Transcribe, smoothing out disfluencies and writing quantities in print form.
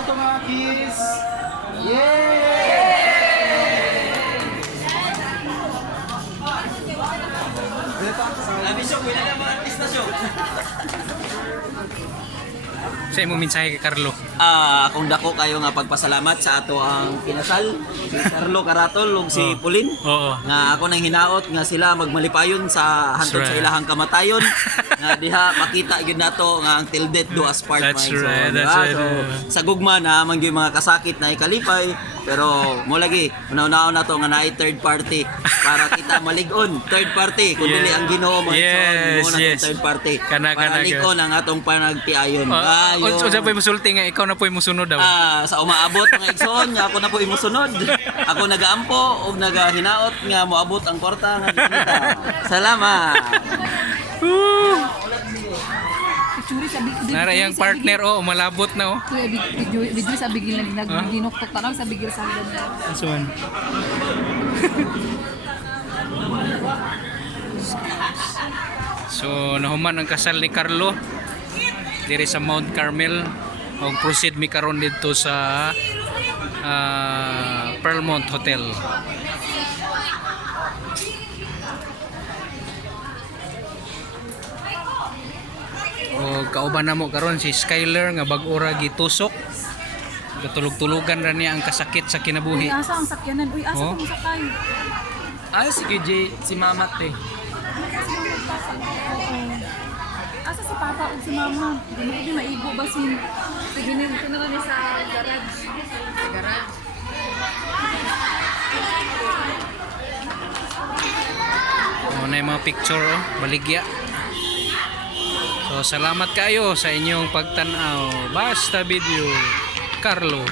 sa ito mga kiss. Yay! Abisyo, wala na mga artista show. Sa imong mensahe kay Carlo. Akong dako kayo nga pagpasalamat sa ato ang kinasal si Carlo Caratol ug si Pauline. Oo. Nga ako nang hinaot nga sila magmalipayon sa hantod That's sa right. ilahang kamatayon. Nga diha makita gyud nato nga ang till death do us part. That's man. right, diba? that's right. So, sa gugma na man gyud mga kasakit na ikalipay pero mo lagi una-una na to nga naay third party para kita malig-on third party kun dili ang Ginoo mo Yes, mo na yes. third party Kana, para kana, lig-on ang atong panagtiayon. Unsa pa musulti nga ikaw na po musunod daw. Sa umaabot mga igsoon nga ako na po imusunod. Ako nagaampo ug nagahinaot nga moabot ang kwarta nga kita. Salamat. Picture sa bigil. Nara yang partner malabot na Video sa bigil na ginoktok tanang sa bigil sa hagdan. Asuan. So nahuman ang kasal ni Carlo diri sa Mount Carmel. Og proceed mi karon dito sa Pearlmont Hotel. O kauban namo karon si Skyler nga bag-o ra gitusok. Gatulog-tulugan ra niya ang kasakit sa Uy, kinabuhi. asa ang sakyanan? Uy, asa Oh. ang sakay? Si KJ, si Mamat eh. Asa si Papa o si Mama? Hindi maigo ba si... Sige na ni sa garage. Sa garage. Ano yung mga picture baligya. So salamat kayo sa inyong pagtanaw. Basta Video Carlo.